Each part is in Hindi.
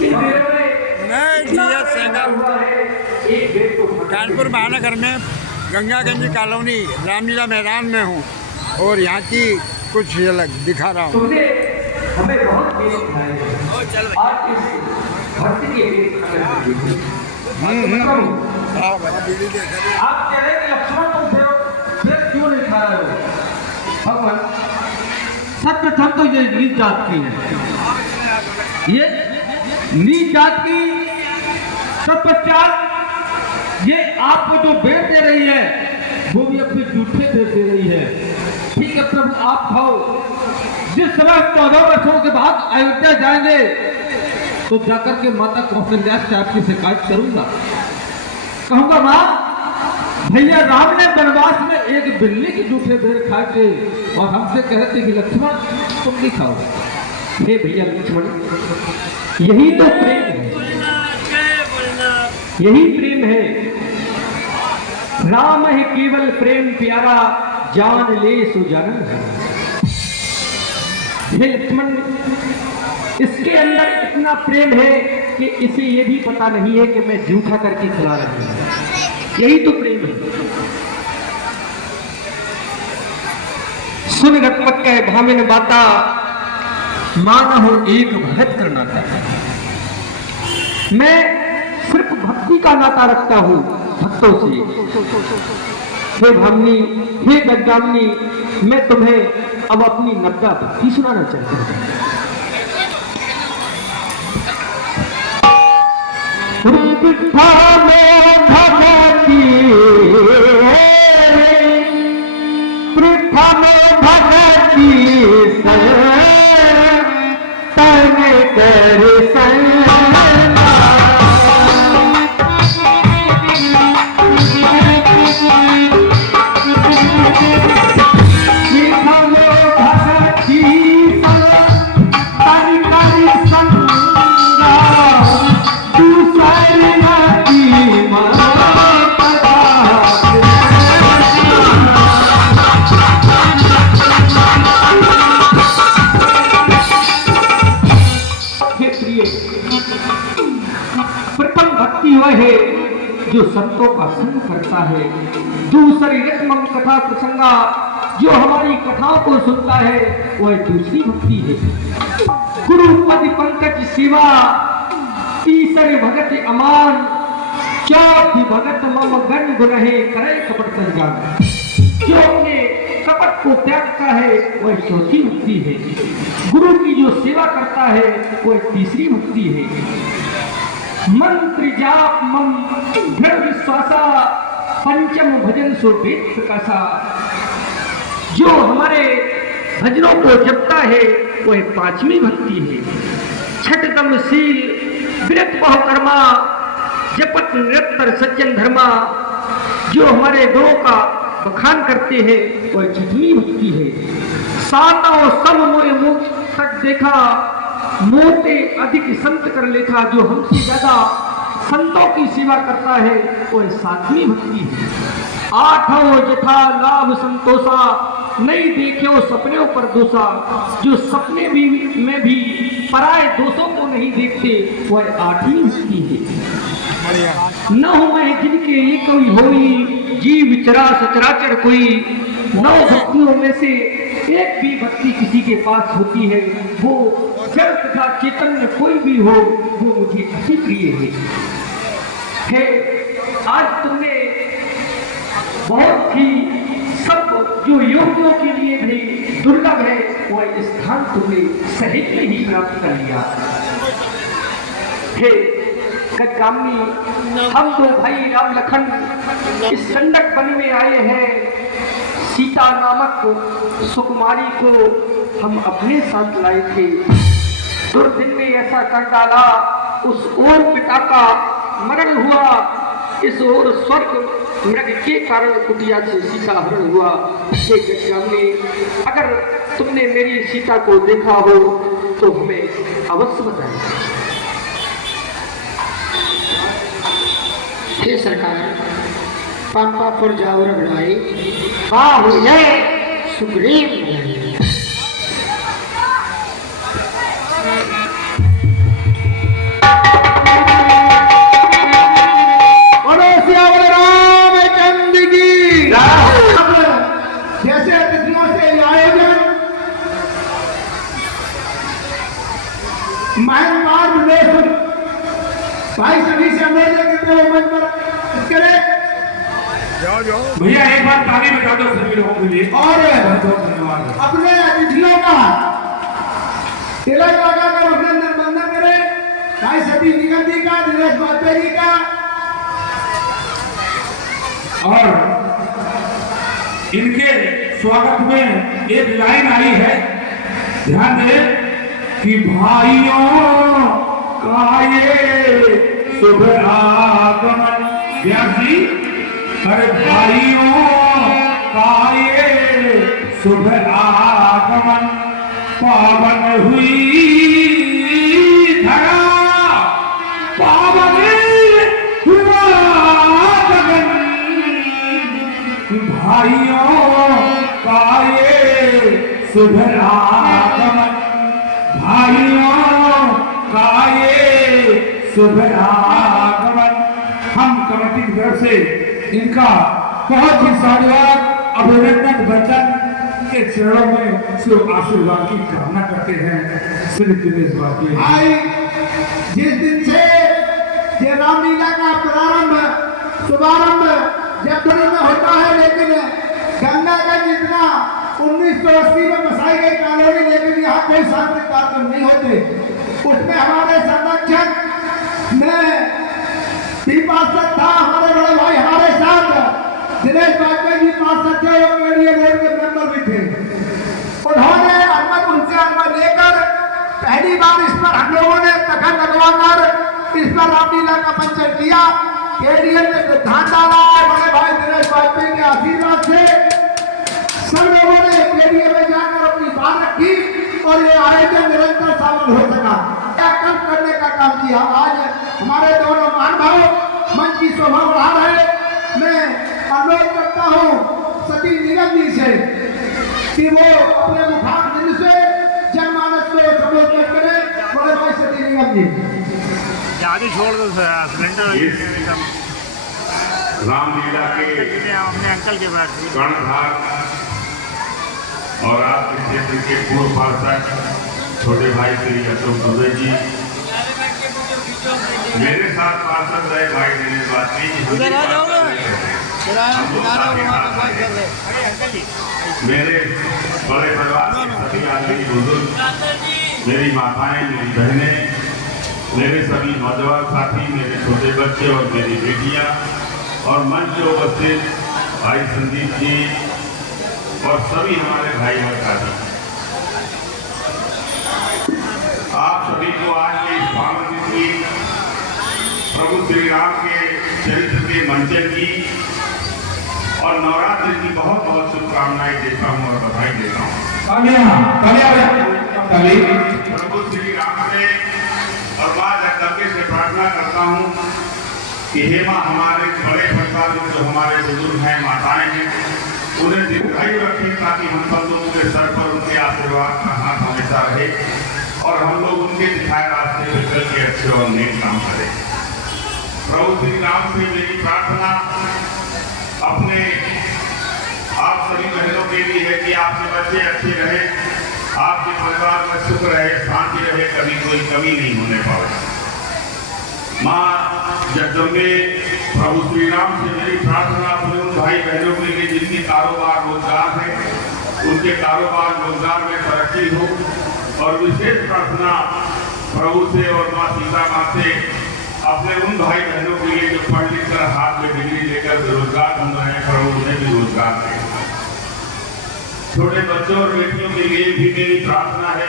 मैं जीएस सेंगर कानपुर महानगर में गंगागंज कॉलोनी रामलीला मैदान में हूँ और यहाँ की कुछ झलक दिखा रहा हूँ। हमें बहुत आप कह रहे हैं लक्ष्मण तुम फिर क्यों नहीं खा रहे हो भगवान? सर्वप्रथम तो ये नीच जात की है, ये नीच जात की। तत्पश्चात ये आपको जो भेंट दे रही है वो भी अपने जूठे भेंट दे रही है। ठीक है प्रभु, आप खाओ। जिस समय 14 वर्षों के बाद अयोध्या जाएंगे तो जाकर के माता कौशल्या से आपकी शिकायत करूंगा। कहूंगा माँ, भैया राम ने वनवास में एक बिल्ली की जूठे भेड़ खा के और हमसे कहते कि लक्ष्मण तुम भी खाओ। हे भैया लक्ष्मण, यही तो प्रेम है, यही प्रेम है। राम है केवल प्रेम प्यारा, जान ले सो जानन है। हे लक्ष्मण, इसके अंदर इतना प्रेम है कि इसे ये भी पता नहीं है कि मैं जूठा करके खिला रहा हूं। यही तो प्रेम है। सुन रटपट के भामिन बाता, माना हो एक भगत का नाता। मैं सिर्फ भक्ति का नाता रखता हूं भक्तों से। हे भामिनी, हे गजगामिनी, मैं तुम्हें अब अपनी नब्दा भक्ति सुनाना चाहता हूं। पृथा में भगती, पृथा में भगती तन कर है जो संतों का संग करता है। दूसरी रत्मम कथा प्रसंगा, जो हमारी कथाओं को सुनता है वह दूसरी भक्ति है। गुरु पद पंकज सेवा, तीसरे भगत अमान, चौथी भगत मम गण गुरहे करे कपट संजान। जो अपने कपट को त्यागता है वह चौथी भक्ति है। गुरु की जो सेवा करता है वह तीसरी भक्ति है। मंत्र जाप मम दृढ़ विश्वासा, पंचम भजन सो वेद प्रकाशा। जो हमारे भजनों को जपता है वह पांचवी भक्ति है। छठतम शील विरत बहुकर्मा, जपत निरंतर सज्जन धर्मा। जो हमारे गुणों का बखान करते हैं वह छठवीं भक्ति है। सातों सब मोरे मुख तक देखा, मोटे अधिक संत कर लेखा। जो हमसे ज्यादा संतों की सेवा करता है वह सातवीं भक्ति है। आठों जथा लाभ संतोषा, नहीं देखे सपने पर दोषा। जो सपने भी में भी पराये दोषों को नहीं देखते वह आठवीं भक्ति है। न हो मैं जिनके ये कोई होई, जीव चरा सचराचर कोई। 9 भक्तियों में से एक भी भक्ति किसी के पास होती है, वो जड़ तथा चैतन्य कोई भी हो, वो मुझे अति प्रिय है। आज तुमने बहुत ही सब जो योगियों के लिए भी दुर्लभ है वह स्थान तुमने सहज में ही प्राप्त कर लिया। हे गजगामिनी, हम दो भाई राम लखन इस संडक वन में आए हैं। सीता नामक सुकुमारी को हम अपने साथ लाए थे। दुर्दिन में ऐसा कर डाला, उस ओर पिता का मरण हुआ, इस ओर स्वर्ग मृग के कारण कुटिया से सीता हरण हुआ। अगर तुमने मेरी सीता को देखा हो तो हमें अवश्य बताएं। हे सरकार, पांपापुर जाओ रघुराई, हाँ हो जाए सुग्रीव रायन बार विवेक भाई सभी से अनुरोध है कि वो मंच पर करें। जाओ जाओ भैया एक बार ताली बजा दो सभी लोगों के लिए। और बहुत बहुत धन्यवाद। अपने अतिथियों का तिलक लगाकर अभिनंदन वंदन करें। भाई सतीश निगम जी का, दिनेश वाजपेयी जी का, और इनके स्वागत में एक लाइन आई है, ध्यान दें कि भाइयों का ये शुभ आगमन। व्यास जी, अरे भाइयों का ये शुभ आगमन, पावन हुई धरा, पावन हुआ गगन, भाइयों का ये शुभ आगमन, भाइयों का ये शुभ आगमन। हम कमेटी की तरफ से इनका बहुत ही साधुवाद अभिनंदन वचन के चरणों में सिर्फ आशीर्वाद की कामना करते हैं। श्री दिनेश वाजपेयी भाई जिस दिन से ये रामलीला का शुभारंभ जब में होता है, लेकिन गंगा का जितना 1980 में बसाई गई कॉलोनी, लेकिन यहाँ कोई सांस्कृतिक कार्यक्रम नहीं होते। उसमें हमारे संरक्षक में पार्षद था, हमारे बड़े भाई हमारे साथ दिनेश वाजपेयी जी पार्षद थे और केडीए बोर्ड के मेंबर भी थे। उन्होंने उनसे अनुमति लेकर पहली बार इस पर हम लोगों ने तखत लगवाकर इस पर रामलीला का मंचन किया। केडीए ने सिद्धांत डाला है, बड़े भाई दिनेश वाजपेयी के आशीर्वाद से सब लोगों ने केडीए में जाकर अपनी बात रखी और ये आयोजन निरंतर सफल हो सका। क्या कम करने का काम किया। आज हमारे दोनों महानुभाव मंच की शोभा बढ़ा रहे। मैं अनुरोध करता हूँ सतीश निगम जी से कि वो अपने मुखार से जनमानस को संबोधित करें। बड़े भाई सतीश निगम जी आगे छोड़ दो सिलेंडर। रामलीला के अपने अंकल के बैठ कर्णधार और आपके क्षेत्र के पूर्व पार्षद छोटे भाई श्री अशोक दुबे जी, मेरे साथ पार्षद रहे भाई दिनेश वाजपेयी जी, मेरे बड़े परिवार के सभी आदमी बुजुर्ग, मेरी माताएं, मेरी बहनें, मेरे सभी नौजवान साथी, मेरे छोटे बच्चे और मेरी बेटियां, और मंच में उपस्थित भाई संदीप जी और सभी हमारे भाई और साथी, आप सभी को आज के इस पावन तिथि प्रभु श्री राम के चरित्र के मंचन की और नवरात्रि की बहुत बहुत शुभकामनाएं देता हूँ और बधाई देता हूँ। प्रभु श्री राम से और माँ जगदम्बे से प्रार्थना करता हूँ कि हे माँ, हमारे बड़े परिवार में जो हमारे बुजुर्ग हैं, माताएं हैं, उन्हें दीर्घायु रखें ताकि हम सब लोगों के सर पर उनके आशीर्वाद का हाथ हमेशा रहे और हम लोग उनके दिखाए रास्ते पे चल के अच्छे और नेक काम करें। प्रभु श्री राम से मेरी प्रार्थना अपने आप सभी बहनों के लिए है कि आपके बच्चे अच्छे रहे, आपके परिवार में सुख रहे, शांति रहे, कभी कोई कमी नहीं होने पाए। माँ जगदम्बे, प्रभु श्री राम से मेरी प्रार्थना अपने उन भाई बहनों के लिए जिनके कारोबार रोजगार है, उनके कारोबार रोजगार में तरक्की हो, और विशेष प्रार्थना प्रभु से और माँ सीता माँ से अपने उन भाई बहनों के लिए जो पढ़ लिख कर हाथ में डिग्री लेकर बेरोजगार बन रहे हैं, प्रभु उन्हें भी रोजगार दें। छोटे बच्चों और बेटियों के लिए भी मेरी प्रार्थना है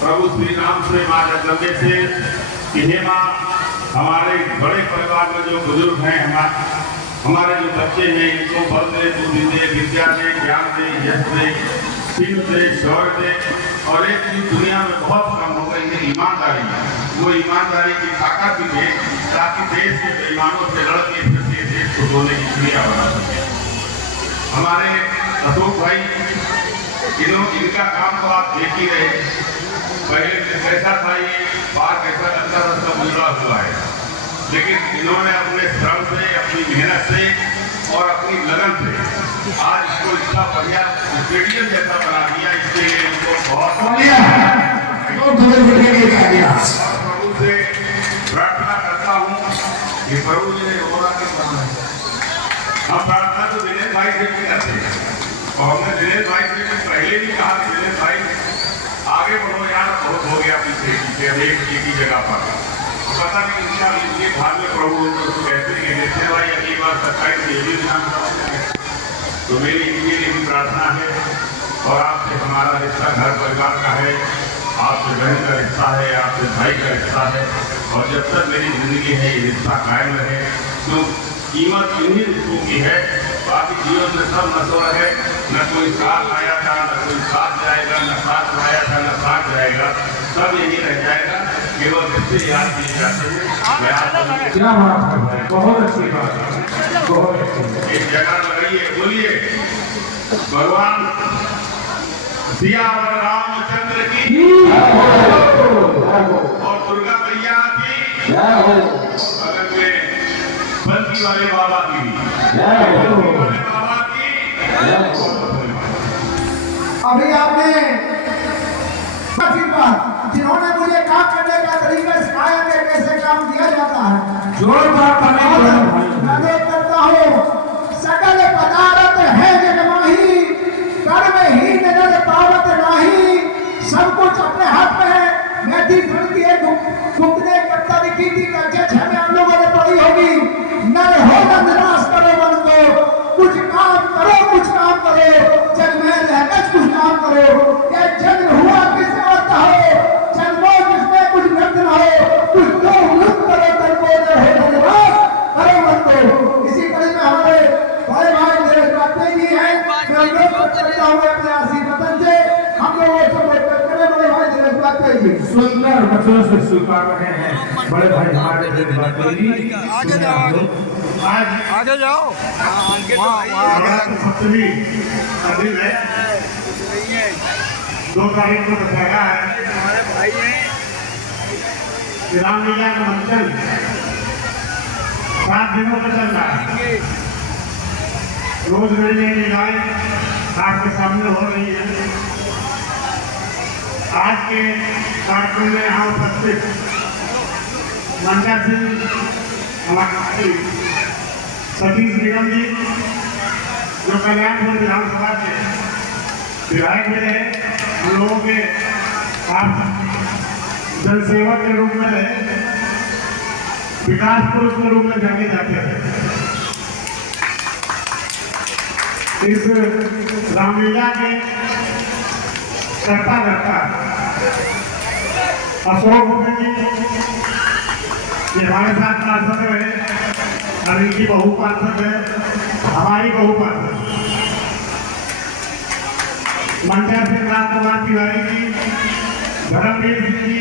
प्रभु श्री राम से, माँ जगदम्बे से कि हे माँ, हमारे बड़े परिवार में जो बुजुर्ग हैं, हमारे जो बच्चे हैं, इनको बल दे, बुद्धि दे, विद्या दे, ज्ञान दे, यश दे, सिंह दे, शौर्य दे, और एक चीज दुनिया में बहुत कम हो गई है, ईमानदारी। वो ईमानदारी की ताकत भी दे ताकि देश के बेईमानों से लड़के फिर देश को धोने की क्रिया बना सके। हमारे अशोक भाई, इनका काम तो आप देख ही रहे, पहले कैसा था ये बात, कैसा लगता था, सब गुजरा हुआ है, लेकिन इन्होंने अपने श्रम से, अपनी मेहनत से और अपनी लगन से आज इसको इतना बढ़िया स्टेडियम जैसा बना दिया। इसके लिए इनको बहुत तो तुम्हें जिंदगी का दिया। प्रभु से प्रार्थना करता हूँ कि प्रभु मेरे होगा के बना है। हम प्रार्थना तो दिनेश भाई से भी करते हैं और हमने दिनेश भाई से भी पहले भी कहा कि दिनेश भाई आगे बढ़ो यार, बहुत हो गया पीछे पीछे एक ही जगह पर। तो पता नहीं इनका इनके भाग में प्रभु उनको कहते हैं कि निश्चय भाई अगली बार 27 ये भी विधानसभा। तो मेरी इनके लिए भी प्रार्थना है और आपसे हमारा रिश्ता घर परिवार का है, आपसे बहन का रिश्ता है, आपसे भाई का रिश्ता है और जब तक मेरी जिंदगी है ये रिश्ता कायम रहे। तो कीमत इन्हीं रिश्तों की है। बाकी जीवन में सब नश्वर है, न कोई साथ आया था, न कोई साथ जाएगा, न साथ आया था, न साथ जाएगा, सब यही रह जाएगा, केवल रिश्ते याद किए जाते हैं। मैं आप क्या बात है भाई, बहुत अच्छी बात है, बहुत अच्छी। एक जगह लगाइए, बोलिए भगवान सियावर रामचंद्र की और दुर्गा मैया की, बगल में बंसी वाले बाबा की, बंसी वाले बाबा की। अभी आपने जिन्होंने मुझे काम करने का तरीका सिखाया कि कैसे काम किया जाता है, जोरदार ताली मैं करता हूँ। सकल पदार्थ है जगमाही, कर्म ही नजर पावत नाही, सब कुछ अपने हाथ में है। मैं थी धरती है घुटने करता लिखी थी छह में हम लोगों ने पढ़ी होगी। नर हो न निराश करो मन को, कुछ काम करो, कुछ काम करो, जग में रहकर कुछ काम करो। ये जन्म हुआ किस अर्थ हो, जन्मो जिसमें कुछ व्यर्थ न हो, कुछ तो लुप्त करो तन को, न हो निराश करो मन को। इसी कड़ी में हमारे बड़े भाई मेरे प्राप्त जी हैं, मैं अनुरोध करता हूँ अपने आशीर्वाद से हम लोगों से बड़े भाई मेरे प्राप्त जी सुंदर वचनों से स्वीकार रहे हैं बड़े भाई हमारे दिल बातें जी। आगे जाओ, आज आगे जाओ। सप्तमी का दिन है, 2 तारीख को बताया है हमारे भाई हैं, रामलीला का मंचन 7 दिनों का चल रहा है। रोज नई नई लीलाएं आपके सामने हो रही है। आज के कार्यक्रम में यहाँ उपस्थित मंडा सिंह हमारे सतीश निगम जी जो कल्याणपुर विधानसभा के विधायक भी रहे, हम लोगों के आप जनसेवक के रूप में रहे, विकास पुरुष के रूप में जाने जाते हैं। इस रामलीला के करता करता अशोक जी ये हमारे साथ पार्षद है, और इनकी बहू पार्षद है, हमारी बहू पार्षद मंडा सिंह रामकुमार तिवारी जी, धर्मवीर सिंह जी,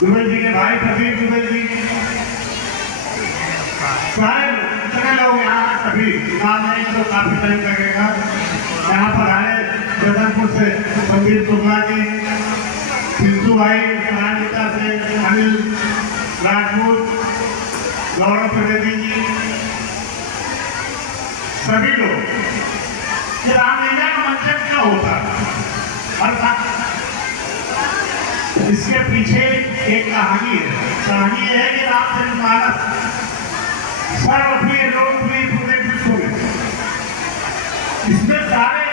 दुबे जी के भाई कबीर दुबे जी, सारे इतने लोग यहाँ कभी नाम नहीं तो काफी टाइम लगेगा। यहाँ पर आए जबलपुर से संदीप शुक्ला जी, सिंधु भाई राजनेता से अनिल राजपूत, गौरव त्रिवेदी जी, सभी लोग। ये रामलीला का मंचन क्यों होता है और इसके पीछे एक कहानी है। कहानी है कि रामचरितमानस सर्वप्रिय लोकप्रिय पूरे विश्व में, इसमें सारे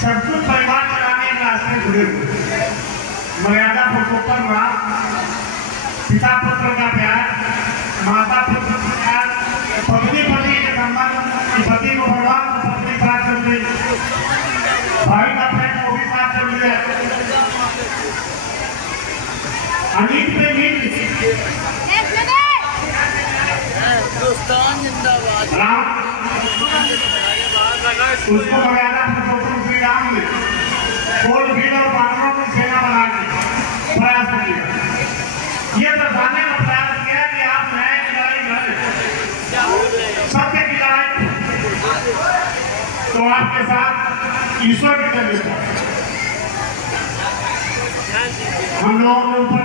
सब कुछ परिवार चलाने के रास्ते जुड़े हुए। मर्यादा पुरुषोत्तम राम, पिता पुत्र का प्यार, माता पुत्र का प्यार, पत्नी पति के संबंध, पति को भगवान को पत्नी साथ चल रही, भाई का प्रेम वो भी साथ चल रही है। अनीत पे नीत हिंदुस्तान जिंदाबाद। राम उसको मर्यादा पुरुषोत्तम श्री राम ने कोल भीड़ और पांडवों की सेना बना के प्रयास किया। ये दर्शाने का प्रयास किया कि आप न्याय की लड़ाई लड़े, सत्य की लड़ाई, तो आपके साथ ईश्वर की जरूरत है। हम लोगों के ऊपर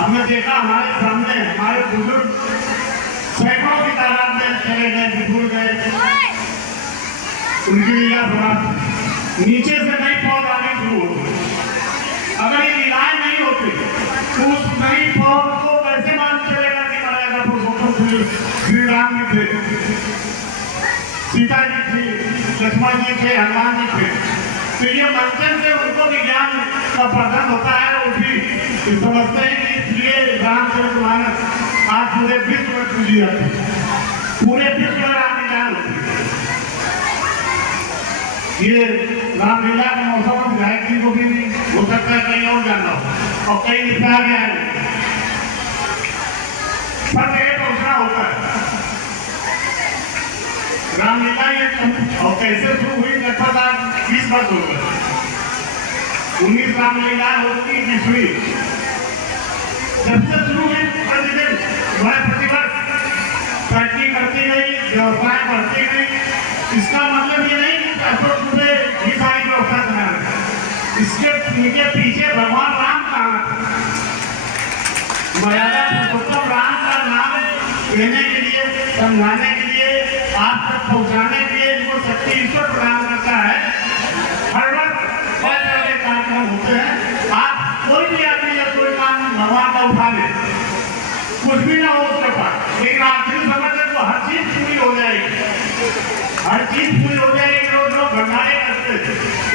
हमने देखा, हमारे सामने हमारे बुजुर्ग सैकड़ों की तादाद में चले गए, बिखर गए, उनकी लीला थोड़ा नीचे से नहीं पहुंच आने शुरू हो गई। अगर ये लीलाएं नहीं होती तो उस नई फौज को कैसे मालूम चलेगा कि मर्यादा पुरुषोत्तम श्री राम जी थे, सीता जी थी, लक्ष्मण जी थे, हनुमान जी थे। तो ये मंथन से उनको विज्ञान का प्रदान होता है। वो भी समझते हैं कि इसलिए रामचरितमानस आज पूरे विश्व में पूजी जाती है, पूरे विश्व में रामलीला होती है। ये रामलीला के मौसम में गायत्री को भी नहीं हो सकता है, कहीं और जाना हो और कहीं लिखा गया है, सब जगह पहुंचना होता है। रामलीला ये और कैसे शुरू हुई लगभग आज 20 वर्ष हो गए। 19 रामलीला होती 20वीं जब से शुरू हुई, प्रतिदिन प्रतिवर्ष तरक्की करती गई, व्यवसाय बढ़ती गई। इसका मतलब ये नहीं कि अशोक सुबह ये सारी व्यवस्था बना रहे, इसके पीछे भगवान राम कहाँ थे। मर्यादा पुरुषोत्तम राम का नाम लेने के लिए, समझाने के लिए, आप तक पहुंचाने के लिए इनको शक्ति ईश्वर प्रदान करता है। हर वक्त बहुत तरह के कार्यक्रम होते हैं। आप कोई भी आदमी या कोई काम भगवान का उठा ले, कुछ भी ना हो उसके पास, लेकिन आखिरी समय तक वो हर चीज पूरी हो जाएगी, हर चीज पूरी हो जाएगी। रोज लोग भंडारे करते थे,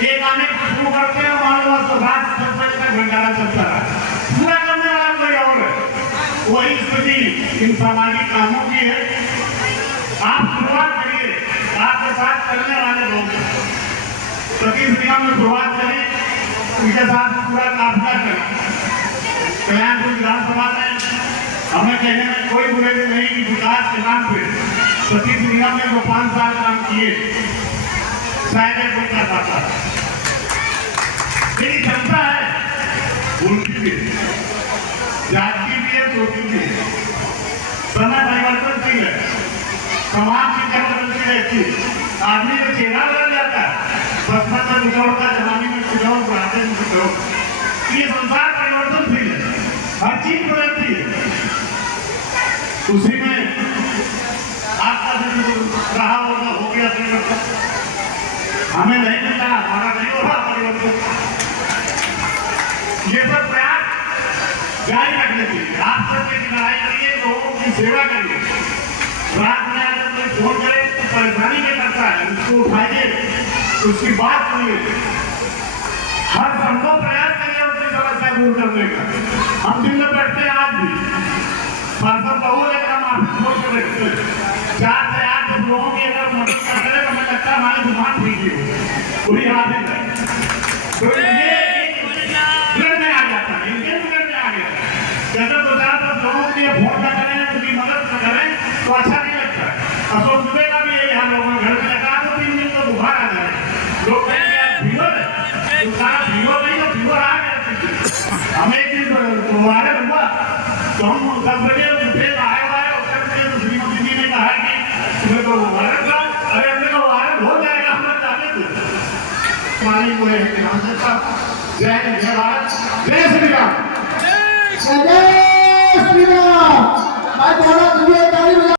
एक आने को शुरू करते हैं, मान लो तो 7 बजे तक भंडारा चलता रहा, पूरा करने वाला कोई और है। वही स्थिति इन सामाजिक कामों की है। आप शुरुआत करिए, आपके साथ चलने वाले लोग सतीश निगम में शुरुआत करें, उनके साथ पूरा काफिला करें। कल्याणपुर विधानसभा में हमें कहने में कोई बुराई नहीं कि विकास के नाम पे सतीश निगम ने जो 5 साल काम किए शायद कोई कर पाता। मेरी जनता है, उनकी भी जाति भी है, सोचती भी है। समय परिवर्तनशील है, समाज की जगह बदलती रहती है, आदमी का चेहरा बदल जाता है। बचपन में कुछ और था, जवानी में कुछ और, बुढ़ापे में कुछ और। ये संसार परिवर्तनशील है, हर चीज बदलती है। उसी में आपका जो रहा होगा हो गया परिवर्तन, हमें नहीं मिलता, हमारा नहीं हो रहा परिवर्तन। ये सब प्रयास जारी रखने चाहिए। आप सबकी लड़ाई करिए, लोगों की सेवा करिए। रात में अगर कोई फोन करे तो परेशानी में करता है, उसको उठाइए, उसकी बात सुनिए, हर संभव प्रयास करिए उसकी समस्या दूर करने का। हम दिन में बैठते हैं, आज भी पार्षद बहु लेकर हम ऑफिस खोल कर रखते हैं। 4 से 8 लोगों की अगर मदद कर करें तो हमें लगता है हमारी दुकान ठीक ही हो, पूरी हाजिर है। तो ये बिगड़ में आ जाता है, इनके बिगड़ में आ गया। जैसे 2-4 लोगों के लिए फोन न करें, उनकी मदद न करें तो अच्छा नहीं लगता। अशोक दुबे का भी यही हाल होगा, घर में लगा तो 3 दिन तो बुखार आ जाए, लोग कहेंगे फीवर है, तो सारा फीवर नहीं तो फीवर आ गया। हमें एक दिन वायरल हुआ तो हम 10 बजे उठे, आए तो श्रीमती जी ने कहा कि तुम्हें तो वायरल था। अरे हमने तो वायरल हो जाएगा, हम लोग चाहते थे। पानी हुए जय हिंद, जय भारत, जय श्री राम। जय श्री राम। मैं दोनों